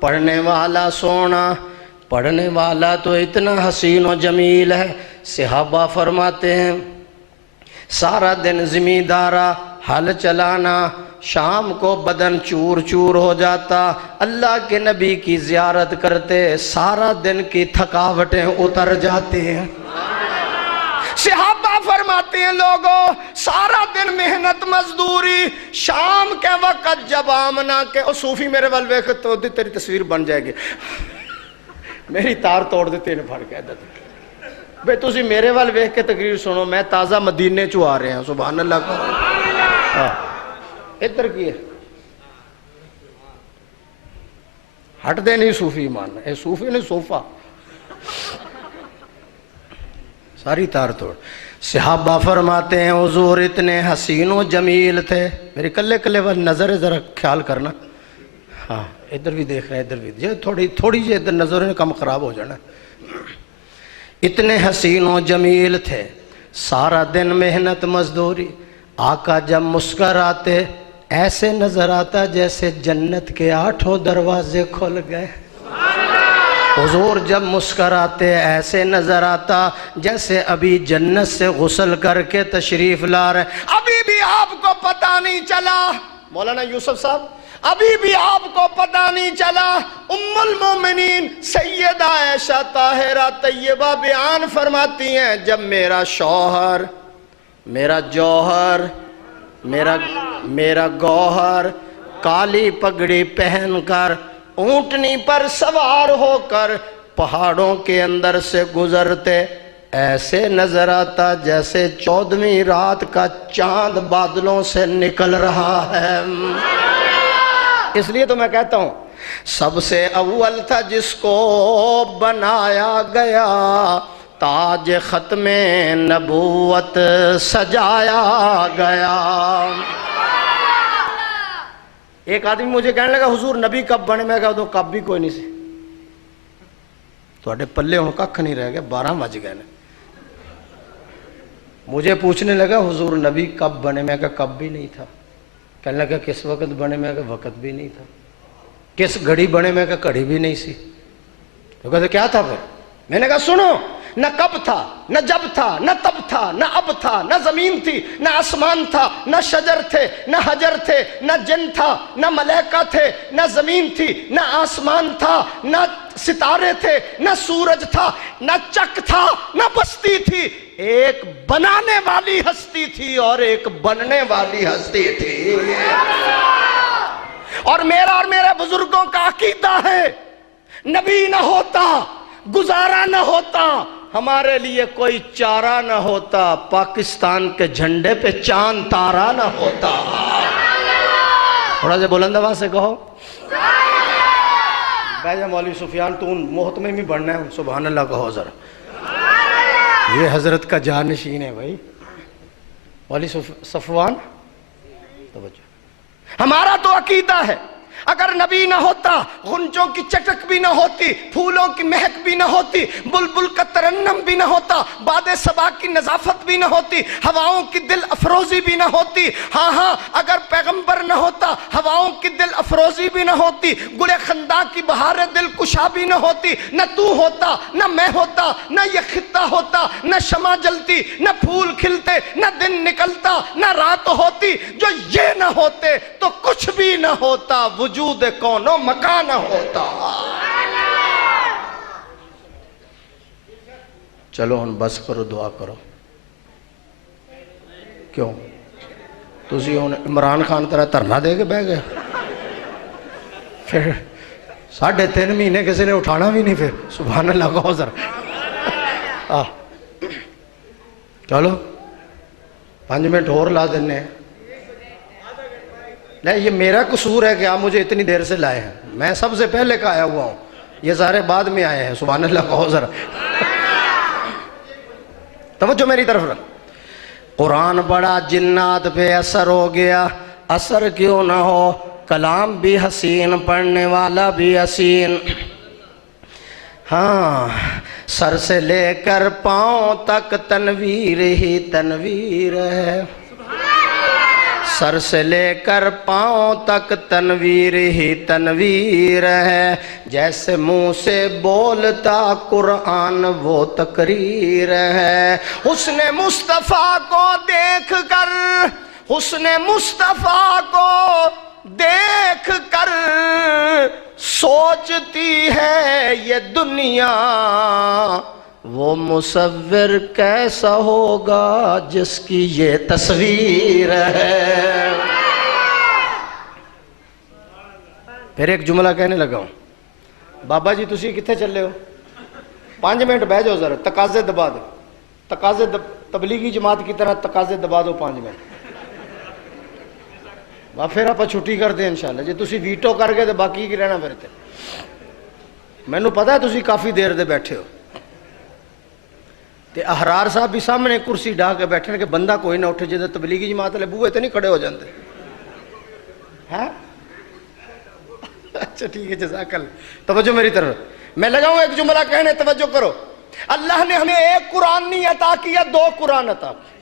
پڑھنے والا سونا. پڑھنے والا تو اتنا حسین و جمیل ہے. صحابہ فرماتے ہیں سارا دن زمیندارا حل چلانا, شام کو بدن چور چور ہو جاتا. اللہ کے نبی کی زیارت کرتے سارا دن کی تھکاوٹیں اتر جاتی ہیں. صحابہ فرماتے ہیں لوگوں سارا دن محنت مزدوری, شام کے وقت جب آمنہ کے صوفی میرے والوے تو تیری تصویر بن جائے گی. میری تار توڑ دیتے ہیں پھڑ کے بے تسی میرے وال ویکھ کے تقریر سنو. میں تازہ مدینے چو آ رہے ہیں. سبحان اللہ کا ادھر کی ہے ہٹ دے نہیں صوفی ماننا. اے صوفی نہیں صوفہ ساری تار توڑ. صحابہ فرماتے ہیں حضور اتنے حسین و جمیل تھے. میری کلے وال نظر ذرا خیال کرنا. ہاں ادھر بھی دیکھ رہے ہیں ادھر بھی تھوڑی جی ادھر نظر کم خراب ہو جانا. اتنے حسین و جمیل تھے سارا دن محنت مزدوری. آقا جب مسکراتے ایسے نظر آتا جیسے جنت کے 8 دروازے کھل گئے. حضور جب مسکراتے ایسے نظر آتا جیسے ابھی جنت سے غسل کر کے تشریف لا رہے. ابھی بھی آپ کو پتہ نہیں چلا مولانا یوسف صاحب, ابھی بھی آپ کو پتہ نہیں چلا. ام المومنین سیدہ عائشہ طاہرہ طیبہ بیان فرماتی ہیں جب میرا شوہر, میرا جوہر, میرا گوہر کالی پگڑی پہن کر اونٹنی پر سوار ہو کر پہاڑوں کے اندر سے گزرتے ایسے نظر آتا جیسے 14ویں رات کا چاند بادلوں سے نکل رہا ہے۔ اس لیے تو میں کہتا ہوں سب سے اول تھا جس کو بنایا گیا، تاج ختم نبوت سجایا گیا۔ ایک آدمی مجھے کہنے لگا حضور نبی کب بنے؟ میں کہا تو کب بھی کوئی نہیں سی، تھوڑے پلے ہوں ککھ نہیں رہ گئے، 12 بج گئے۔ مجھے پوچھنے لگا حضور نبی کب بنے؟ میں کہا کب بھی نہیں تھا۔ کہنے لگا کس وقت بنے؟ میں کہا وقت بھی نہیں تھا۔ کس گھڑی بنے؟ میں کہا گھڑی بھی نہیں سی۔ تو کہتے کیا تھا پھر؟ میں نے کہا سنو، نہ کب تھا، نہ جب تھا، نہ تب تھا، نہ اب تھا، نہ زمین تھی، نہ آسمان تھا، نہ شجر تھے، نہ حجر تھے، نہ جن تھا، نہ ملائکہ تھے، نہ زمین تھی، نہ آسمان تھا، نہ ستارے تھے، نہ سورج تھا، نہ چک تھا، نہ بستی تھی۔ ایک بنانے والی ہستی تھی اور ایک بننے والی ہستی تھی۔ اور میرا اور میرے بزرگوں کا عقیدہ ہے نبی نہ ہوتا، گزارا نہ ہوتا، ہمارے لیے کوئی چارہ نہ ہوتا، پاکستان کے جھنڈے پہ چاند تارا نہ ہوتا۔ تھوڑا سے بلند آواز سے کہو بھائی جا مولوی سفیان تو ان محتمے میں بڑھنا ہے، سبحان اللہ کہو ذرا، یہ حضرت کا جانشین ہے بھائی مولوی صفوان۔ توجہ، ہمارا تو عقیدہ ہے اگر نبی نہ ہوتا غنچوں کی چٹک بھی نہ ہوتی، پھولوں کی مہک بھی نہ ہوتی، بلبل کا ترنم بھی نہ ہوتا، باد صبا کی نظافت بھی نہ ہوتی، ہواؤں کی دل افروزی بھی نہ ہوتی، ہاں اگر پیغمبر نہ ہوتا ہواؤں کی دل افروزی بھی نہ ہوتی، گل خنداں کی بہار دل کشا بھی نہ ہوتی، نہ تو ہوتا، نہ میں ہوتا، نہ یہ خطہ ہوتا، نہ شمع جلتی، نہ پھول کھلتے، نہ دن نکلتا، نہ رات ہوتی۔ جو یہ نہ ہوتے تو کچھ بھی نہ ہوتا، وجود کون و مکان ہوتا۔ چلو ہن بس کرو، دعا کرو۔ کیوں تسی ہن عمران خان طرح دھرنا دے کے بہ گئے؟ پھر 3.5 مہینے کسی نے اٹھانا بھی نہیں، پھر سبحان اللہ کہو ذرا۔ چلو 5 منٹ اور لا دینے ہیں۔ نہیں یہ میرا قصور ہے کہ آپ مجھے اتنی دیر سے لائے ہیں، میں سب سے پہلے کا آیا ہوا ہوں، یہ سارے بعد میں آئے ہیں، سبحان اللہ کہو ذرا۔ توجہ میری طرف رکھ۔ قرآن بڑا جنات پہ اثر ہو گیا، اثر کیوں نہ ہو، کلام بھی حسین، پڑھنے والا بھی حسین۔ ہاں سر سے لے کر پاؤں تک تنویر ہی تنویر ہے، سر سے لے کر پاؤں تک تنویر ہی تنویر ہے، جیسے منہ سے بولتا قرآن وہ تقریر ہے۔ حسن مصطفیٰ کو دیکھ کر، حسن مصطفیٰ کو دیکھ کر سوچتی ہے یہ دنیا، وہ مصور کیسا ہوگا جس کی یہ تصویر ہے۔ پھر ایک جملہ کہنے لگا ہوں، بابا جی تسی کتنے چلے ہو؟ 5 منٹ بہ جاؤ ذرا، تقاضے دبا دو، تقاضے تبلیغی جماعت کی طرح تقاضے دبا دو 5 منٹ، پھر آپ چھٹی کر دیں انشاءاللہ۔ جی تسی ویٹو کر گئے تو باقی کی رہنا پھر تے، مینوں پتا ہے تسی کافی دیر دے بیٹھے ہو، تے احرار صاحب بھی سامنے کرسی ڈھا کے بیٹھے کہ بندہ کوئی نہ اٹھے، جدے تبلیغی جماعت والے بوئے تے نہیں کھڑے ہو جاندے ہیں؟ اچھا ٹھیک ہے، جزاک اللہ۔ توجہ میری طرف، میں لگا ہوں ایک جملہ کہنے، توجہ کرو۔ اللہ نے ہمیں ایک قرآن نہیں عطا کیا، 2 قرآن عطا کیا۔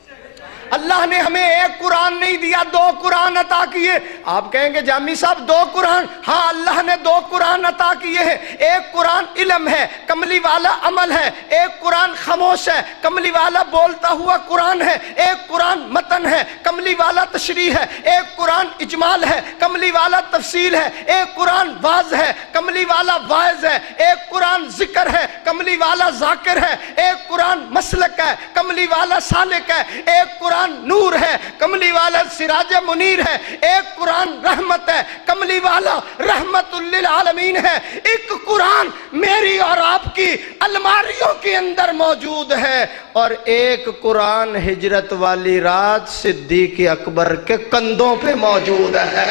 اللہ نے ہمیں ایک قرآن نہیں دیا، 2 قرآن عطا کیے۔ آپ کہیں گے جامی صاحب 2 قرآن، ہاں اللہ نے 2 قرآن عطا کیے ہیں۔ ایک قرآن علم ہے، کملی والا عمل ہے، ایک قرآن خاموش ہے، کملی والا بولتا ہوا قرآن ہے، ایک قرآن متن ہے، کملی والا تشریح ہے، ایک قرآن اجمال ہے، کملی والا تفصیل ہے، ایک قرآن واضح ہے، کملی والا واعظ ہے، ایک قرآن ذکر ہے، کملی والا ذاکر ہے، ایک قرآن مسلک ہے، کملی والا سالک ہے، ایک قرآن نور ہے، کملی والا سراج منیر ہے، ایک قرآن رحمت ہے، کملی والا رحمت للعالمین ہے۔ ایک قرآن میری اور آپ کی الماریوں کے اندر موجود ہے، اور ایک قرآن ہجرت والی رات صدیق اکبر کے کندھوں پہ موجود ہے۔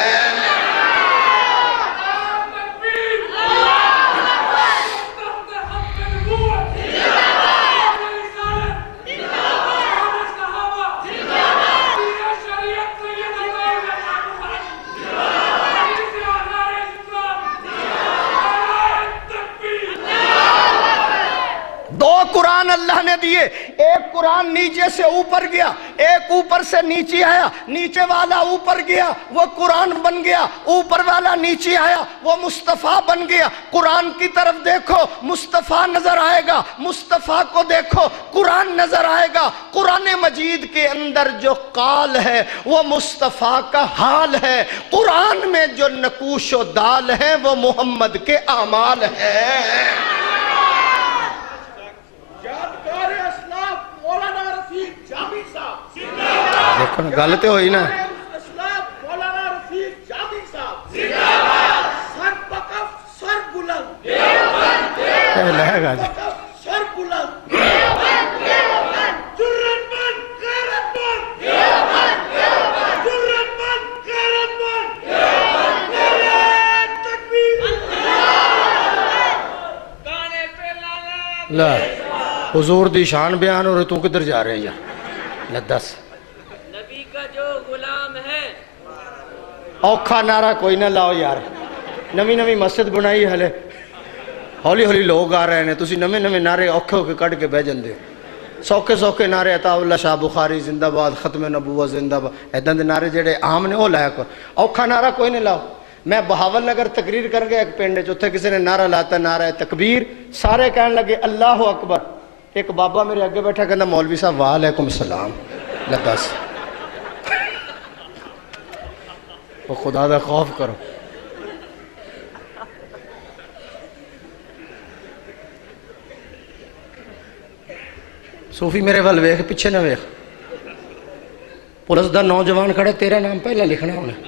دو قرآن اللہ نے دیے، ایک قرآن نیچے سے اوپر گیا، ایک اوپر سے نیچے آیا، نیچے والا اوپر گیا وہ قرآن بن گیا، اوپر والا نیچے آیا وہ مصطفیٰ بن گیا۔ قرآن کی طرف دیکھو مصطفیٰ نظر آئے گا، مصطفیٰ کو دیکھو قرآن نظر آئے گا۔ قرآن مجید کے اندر جو قال ہے وہ مصطفیٰ کا حال ہے، قرآن میں جو نقوش و دال ہے وہ محمد کے اعمال ہے۔ دیکھو نا غلط ہوئی نا، لہے گا جی۔ حضور دی شان بیان ہو رہے، تو کدھر جا رہے ہیں یار؟ دس نبی کا جو غلام ہے۔ اوکھا نعرہ کوئی نہ لاؤ یار، نوی نوی مسجد بنائی ہلے، ہولی ہولی لوگ آ رہے ہیں، تسی نوے نوے نعرے اوکھے ہو کے کٹ کے بہ جاندے، سوکھے سوکھے نعرے عطا اللہ شاہ بخاری زندہ باد، ختم نبوت زندہ باد، ایدن دے نعرے جڑے عام نے وہ لایا کر، اوکھا نعرہ کوئی نہیں لاؤ۔ میں بہاول نگر تقریر کر گیا ایک پنڈ چوتھے کسی نے نعرہ لاتا، نعرہ تکبیر، سارے کہنے لگے اللہ اکبر۔ ایک بابا میرے آگے بیٹھا کہنا مولوی صاحب وعلیکم السلام۔ لدس وہ خدا دا خوف کرو۔ صوفی میرے وال ویکھ، پیچھے نہ ویکھ، پولیس دا نوجوان کھڑے، تیرا نام پہلا لکھنا انہیں،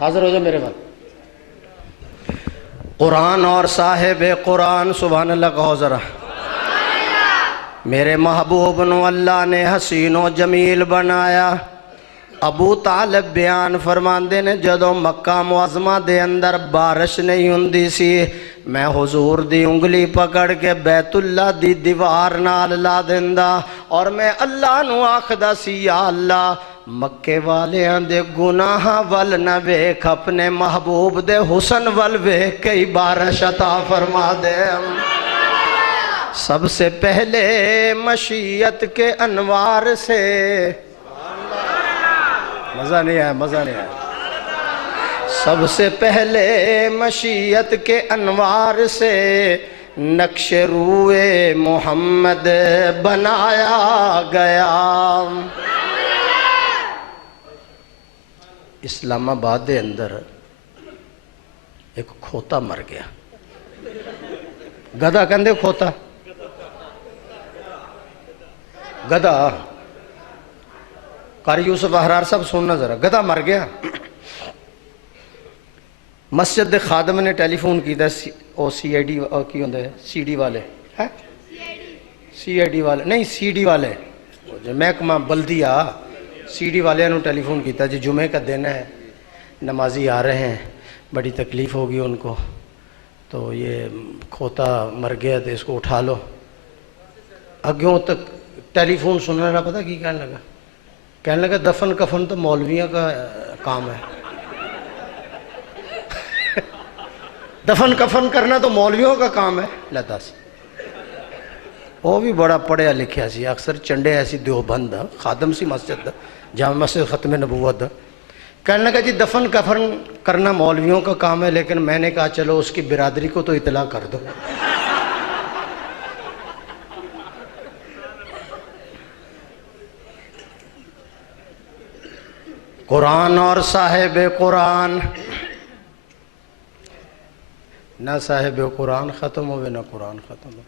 حاضر ہو جا میرے وال۔ قرآن اور صاحب قرآن، سبحان اللہ کہو ذرا۔ میرے محبوب نو اللہ نے حسین و جمیل بنایا۔ ابو طالب بیان فرماندے نے جدو مکہ معظمہ دے اندر بارش نہیں ہوندی سی، میں حضور دی انگلی پکڑ کے بیت اللہ دی دیوار نال لا دیندا، اور میں اللہ نو آکھدا سی یا اللہ مکے والیاں دے گناہ ول نہ ویکھ، اپنے محبوب دے حسن ول ویکھ کئی بارش عطا فرما دے۔ سب سے پہلے مشیت کے انوار سے، مزہ نہیں آیا، مزہ نہیں آیا۔ سب سے پہلے مشیت کے انوار سے نقش روئے محمد بنایا گیا۔ اسلام آباد دے اندر ایک کھوتا مر گیا، گدھا کہندے کھوتا، گدھا، قاری یوسف احرار صاحب سننا ذرا، گدھا مر گیا۔ مسجد دے خادم نے ٹیلی فون کیتا، او سی آئی ڈی کی ہوندے سی ڈی والے، سی آئی ڈی والے نہیں، سی ڈی والے، محکمہ بلدیہ سی ڈی والے نے ٹیلی فون کیتا جی جمعے کا دن ہے، نمازی آ رہے ہیں، بڑی تکلیف ہوگی ان کو، تو یہ کھوتا مر گیا تو اس کو اٹھا لو۔ اگیوں تک ٹیلی فون سننے والا پتہ کی کہنے لگا دفن کفن تو مولویوں کا کام ہے، دفن کفن کرنا تو مولویوں کا کام ہے۔ لدس وہ بھی بڑا پڑھیا لکھیا سی، اکثر چنڈے ایسی دیوبند خادم سی مسجد جامع مسجد ختم نبوت، کہنے لگا جی دفن کفن کرنا مولویوں کا کام ہے، لیکن میں نے کہا چلو اس کی برادری کو تو اطلاع کر دو۔ قرآن اور صاحب قرآن، نہ صاحب قرآن ختم ہوئے نہ قرآن ختم ہو۔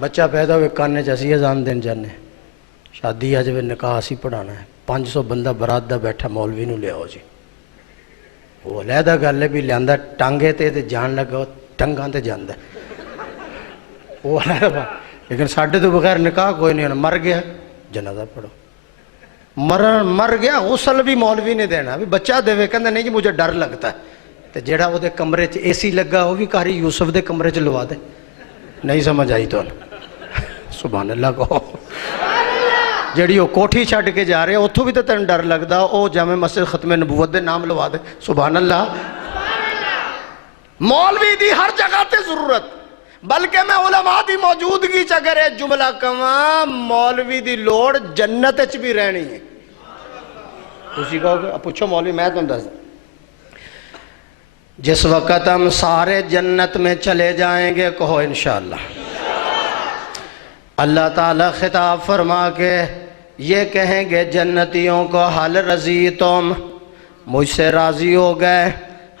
بچہ پیدا ہوئے کانے چاسی اذان دین جانے، شادی آ جائے نکاح اسی پڑھانا ہے، 500 بندہ برات دا بیٹھا مولوی نو لے آؤ جی، وہ علیحدہ گل ہے بھی لیاندا ٹانگے تے جان لگا ٹنگاں تے جاندا ہے وہ علیحدہ بات، لیکن ساڈے تو بغیر نکاح کوئی نہیں ہونا۔ مر گیا جنازہ پڑھو، مر گیا غسل بھی مولوی نے دینا، بھی بچہ دے کہندا نہیں جی مجھے ڈر لگتا ہے، تے جیڑا وہ دے کمرے چ اے سی لگا وہ بھی قاری یوسف دے کمرے چ لوا دے۔ نہیں سمجھ آئی تو سبحان اللہ کہو، جیڑی وہ کوٹھی چھڈ کے جا رہے اتھوں بھی تو تین ڈر لگدا، او جامع مسجد ختم نبوت دے نام لوا دے۔ سبحان اللہ۔ مولوی دی ہر جگہ تے ضرورت، بلکہ میں علماء دی موجودگی چ اگر ایک جملہ کہاں، مولوی دی لوڑ جنت وچ بھی رہنی ہے۔ تسی کہو گے پوچھو مولوی، میں تمہیں دس دوں، جس وقت ہم سارے جنت میں چلے جائیں گے، کہو انشاءاللہ، اللہ تعالیٰ خطاب فرما کے یہ کہیں گے جنتیوں کو، حل رضیتم، مجھ سے راضی ہو گئے؟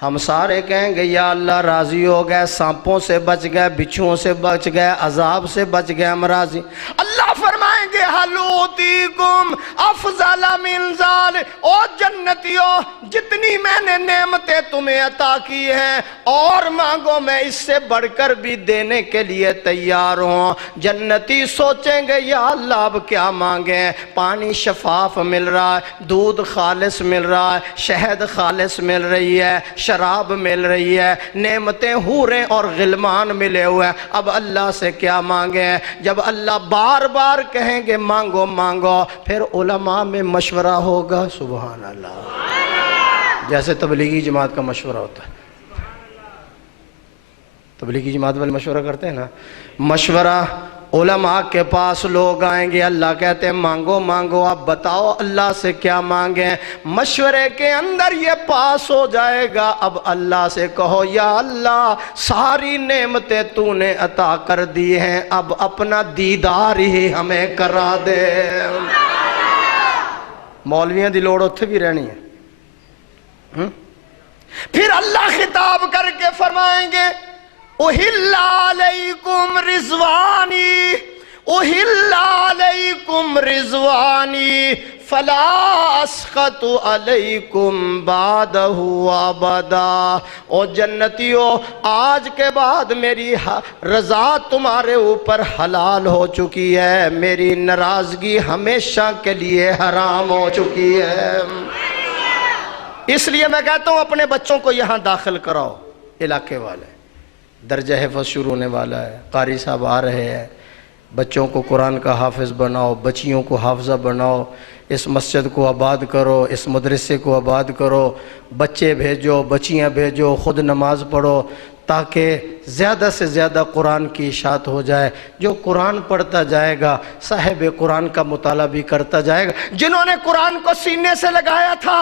ہم سارے کہیں گے یا اللہ راضی ہو گئے، سانپوں سے بچ گئے، بچھوؤں سے بچ گئے، عذاب سے بچ گئے، ہم راضی۔ اللہ فرمائیں گے حل اوتیکم افضل من ذالک، او جنتیوں جتنی میں نے نعمتیں تمہیں عطا کی ہیں اور مانگو، میں اس سے بڑھ کر بھی دینے کے لیے تیار ہوں۔ جنتی سوچیں گے یا اللہ اب کیا مانگیں، پانی شفاف مل رہا ہے، دودھ خالص مل رہا ہے، شہد خالص مل رہی ہے، شراب مل رہی ہے، نعمتیں حوریں اور غلمان ملے ہوئے ہیں، اب اللہ سے کیا مانگیں؟ جب اللہ بار بار کہیں گے مانگو مانگو، پھر علماء میں مشورہ ہوگا۔ سبحان اللہ۔ جیسے تبلیغی جماعت کا مشورہ ہوتا ہے، تبلیغی جماعت والے مشورہ کرتے ہیں نا، مشورہ علماء کے پاس لوگ آئیں گے، اللہ کہتے ہیں مانگو مانگو، اب بتاؤ اللہ سے کیا مانگیں؟ مشورے کے اندر یہ پاس ہو جائے گا، اب اللہ سے کہو یا اللہ ساری نعمتیں تو نے عطا کر دی ہیں، اب اپنا دیدار ہی ہمیں کرا دے۔ مولویاں دی لوڑ اتھے بھی رہنی ہے۔ پھر اللہ خطاب کر کے فرمائیں گے اُحِلَّ عَلَيْكُمْ رِضْوَانِي، اُحِلَّ عَلَيْكُمْ رِضْوَانِي فَلَا أَسْخَطُ عَلَيْكُمْ بَعْدَهُ أَبَدًا۔ او جنتیوں آج کے بعد میری رضا تمہارے اوپر حلال ہو چکی ہے، میری ناراضگی ہمیشہ کے لیے حرام ہو چکی ہے۔ اس لیے میں کہتا ہوں اپنے بچوں کو یہاں داخل کراؤ، علاقے والے، درجہ حفظ شروع ہونے والا ہے، قاری صاحب آ رہے ہیں، بچوں کو قرآن کا حافظ بناؤ، بچیوں کو حافظہ بناؤ، اس مسجد کو آباد کرو، اس مدرسے کو آباد کرو، بچے بھیجو، بچیاں بھیجو، خود نماز پڑھو، تاکہ زیادہ سے زیادہ قرآن کی اشاعت ہو جائے۔ جو قرآن پڑھتا جائے گا صاحب قرآن کا مطالعہ بھی کرتا جائے گا۔ جنہوں نے قرآن کو سینے سے لگایا تھا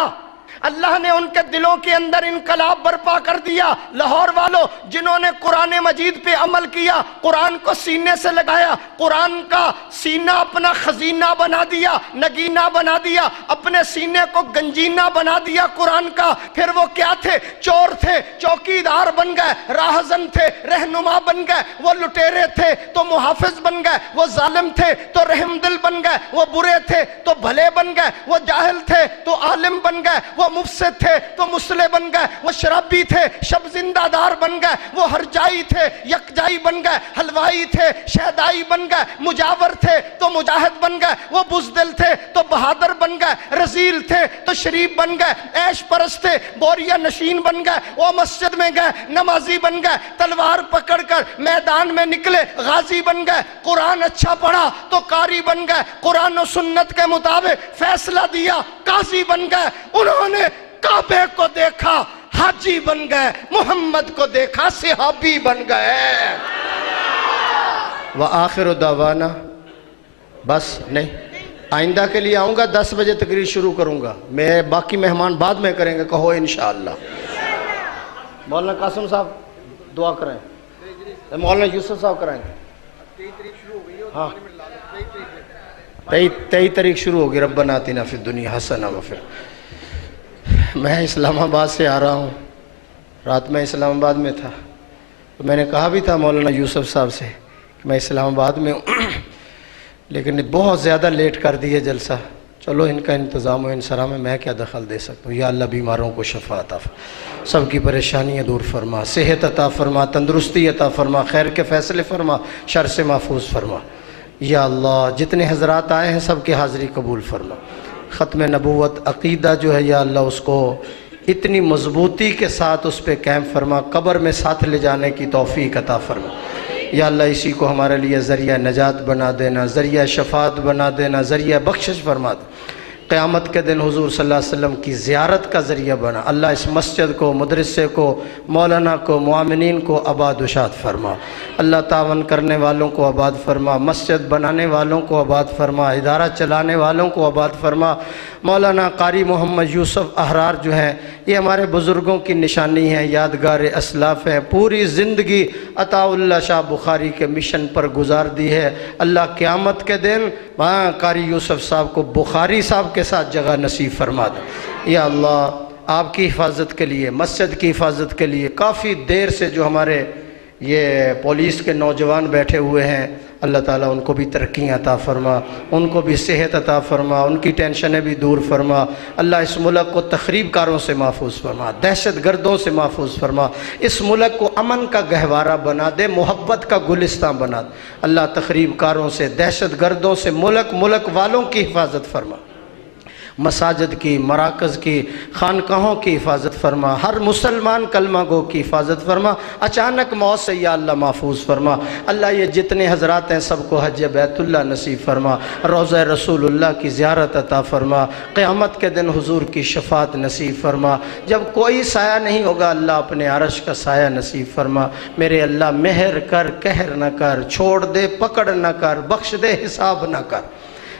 اللہ نے ان کے دلوں کے اندر انقلاب برپا کر دیا۔ لاہور والوں جنہوں نے قرآن مجید پہ عمل کیا، قرآن کو سینے سے لگایا، قرآن کا سینہ اپنا خزینہ بنا دیا، نگینہ بنا دیا، اپنے سینے کو گنجینہ بنا دیا قرآن کا، پھر وہ کیا تھے؟ چور تھے، چوکیدار بن گئے، راہزن تھے، رہنما بن گئے، وہ لٹیرے تھے تو محافظ بن گئے، وہ ظالم تھے تو رحم دل بن گئے، وہ برے تھے تو بھلے بن گئے، وہ جاہل تھے تو عالم بن گئے، وہ مفسد تھے تو مصلح بن گئے، وہ شرابی تھے شب زندہ دار بن گئے، وہ ہرجائی تھے یکجائی بن گئے، حلوائی تھے شہدائی بن گئے، مجاور تھے تو مجاہد بن گئے، وہ بزدل تھے تو بہادر بن گئے، رذیل تھے تو شریف بن گئے، عیش پرست تھے بوریا نشین بن گئے، وہ مسجد میں گئے نمازی بن گئے، تلوار پکڑ کر میدان میں نکلے غازی بن گئے، قرآن اچھا پڑھا تو قاری بن گئے، قرآن و سنت کے مطابق فیصلہ دیا قاضی بن گئے، انہوں نے کعبے کو دیکھا حاجی بن گئے، محمد کو دیکھا صحابی بن گئے۔ وآخر دعوانا، بس نہیں، آئندہ کے لیے آؤں گا 10 بجے تقریر شروع کروں گا، میں باقی مہمان بعد میں کریں گے، کہو انشاءاللہ۔ مولانا قاسم صاحب دعا کریں، مولانا یوسف صاحب کرائیں گے، ہاں 23 تاریخ شروع ہوگی، ربنا آتنا فی الدنیا حسنہ وفی میں اسلام آباد سے آ رہا ہوں، رات میں اسلام آباد میں تھا، تو میں نے کہا بھی تھا مولانا یوسف صاحب سے کہ میں اسلام آباد میں ہوں، لیکن بہت زیادہ لیٹ کر دیے جلسہ۔ چلو ان کا انتظام و انصرام ہے، میں کیا دخل دے سکتا ہوں۔ یا اللہ بیماروں کو شفا عطا فرما، سب کی پریشانیاں دور فرما، صحت عطا فرما، تندرستی عطا فرما، خیر کے فیصلے فرما، شر سے محفوظ فرما۔ یا اللہ جتنے حضرات آئے ہیں سب کی حاضری قبول فرما۔ ختم نبوت عقیدہ جو ہے یا اللہ اس کو اتنی مضبوطی کے ساتھ اس پہ قائم فرما، قبر میں ساتھ لے جانے کی توفیق عطا فرما۔ یا اللہ اسی کو ہمارے لیے ذریعہ نجات بنا دینا، ذریعہ شفاعت بنا دینا، ذریعہ بخشش فرما دے۔ قیامت کے دن حضور صلی اللہ علیہ وسلم کی زیارت کا ذریعہ بنا۔ اللہ اس مسجد کو، مدرسے کو، مولانا کو، معامنین کو آباد و شاد فرما۔ اللہ تعاون کرنے والوں کو آباد فرما، مسجد بنانے والوں کو آباد فرما، ادارہ چلانے والوں کو آباد فرما۔ مولانا قاری محمد یوسف احرار جو ہیں یہ ہمارے بزرگوں کی نشانی ہیں، یادگار اسلاف ہیں، پوری زندگی عطا اللہ شاہ بخاری کے مشن پر گزار دی ہے۔ اللہ قیامت کے دن قاری یوسف صاحب کو بخاری صاحب کے ساتھ جگہ نصیب فرما دے۔ یا اللہ آپ کی حفاظت کے لیے، مسجد کی حفاظت کے لیے کافی دیر سے جو ہمارے یہ پولیس کے نوجوان بیٹھے ہوئے ہیں، اللہ تعالیٰ ان کو بھی ترقیاں عطا فرما، ان کو بھی صحت عطا فرما، ان کی ٹینشنیں بھی دور فرما۔ اللہ اس ملک کو تخریب کاروں سے محفوظ فرما، دہشت گردوں سے محفوظ فرما، اس ملک کو امن کا گہوارہ بنا دے، محبت کا گلستان بنا دے۔ اللہ تخریب کاروں سے، دہشت گردوں سے ملک والوں کی حفاظت فرما، مساجد کی، مراکز کی، خانقاہوں کی حفاظت فرما، ہر مسلمان کلمہ گو کی حفاظت فرما، اچانک موت سے یا اللہ محفوظ فرما۔ اللہ یہ جتنے حضرات ہیں سب کو حج بیت اللہ نصیب فرما، روضہ رسول اللہ کی زیارت عطا فرما، قیامت کے دن حضور کی شفاعت نصیب فرما۔ جب کوئی سایہ نہیں ہوگا اللہ اپنے عرش کا سایہ نصیب فرما۔ میرے اللہ مہر کر، قہر نہ کر، چھوڑ دے پکڑ نہ کر، بخش دے حساب نہ کر۔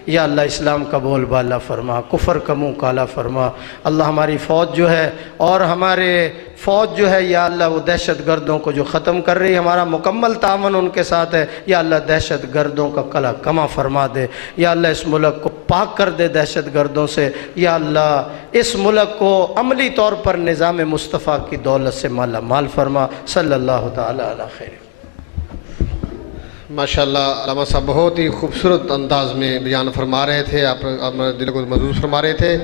یا اللہ اسلام کا بول بالا فرما، کفر کا منہ کالا فرما۔ اللہ ہماری فوج جو ہے اور ہمارے فوج جو ہے یا اللہ وہ دہشت گردوں کو جو ختم کر رہی ہے، ہمارا مکمل تعاون ان کے ساتھ ہے۔ یا اللہ دہشت گردوں کا قلع کما فرما دے۔ یا اللہ اس ملک کو پاک کر دے دہشت گردوں سے۔ یا اللہ اس ملک کو عملی طور پر نظام مصطفیٰ کی دولت سے مالا مال فرما۔ صلی اللہ تعالی علی خیر۔ ماشاءاللہ علامہ صاحب بہت ہی خوبصورت انداز میں بیان فرما رہے تھے، آپ ہمارے دل کو محظوظ فرما رہے تھے۔